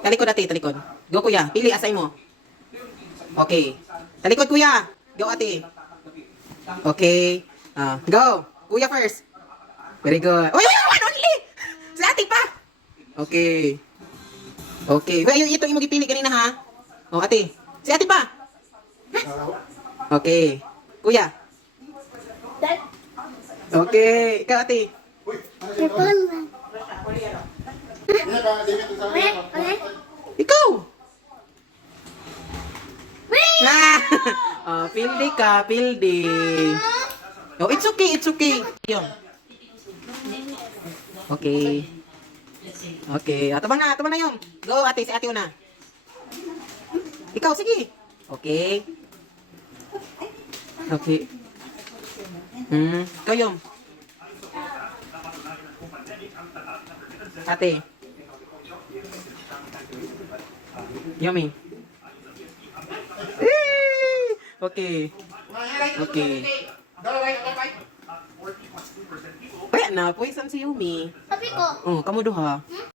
Talikod ate, talikod. Go kuya, pili asay mo. Okay. Talikod kuya. Go ate. Okay. Go. Kuya first. Very good. Uy, one only. Si ate pa. Okay. Okay. Kuya, ito yung magipili kanina ha. Oh, ate. Si ate pa. Okay. Kuya. Okay. Ikaw ate. Ikaw. Pildi ka, pildi. Oh, it's okay, it's okay. Yun. Okay. Okay, tabang na yun. Go, ate, si ate una. Ikaw, sige. Okay. Okay. Ikaw yun. Ate. Yummy. Okay. Okay. Kaya na, poison si Yumi. Sabi ko, Oh, kamu duha.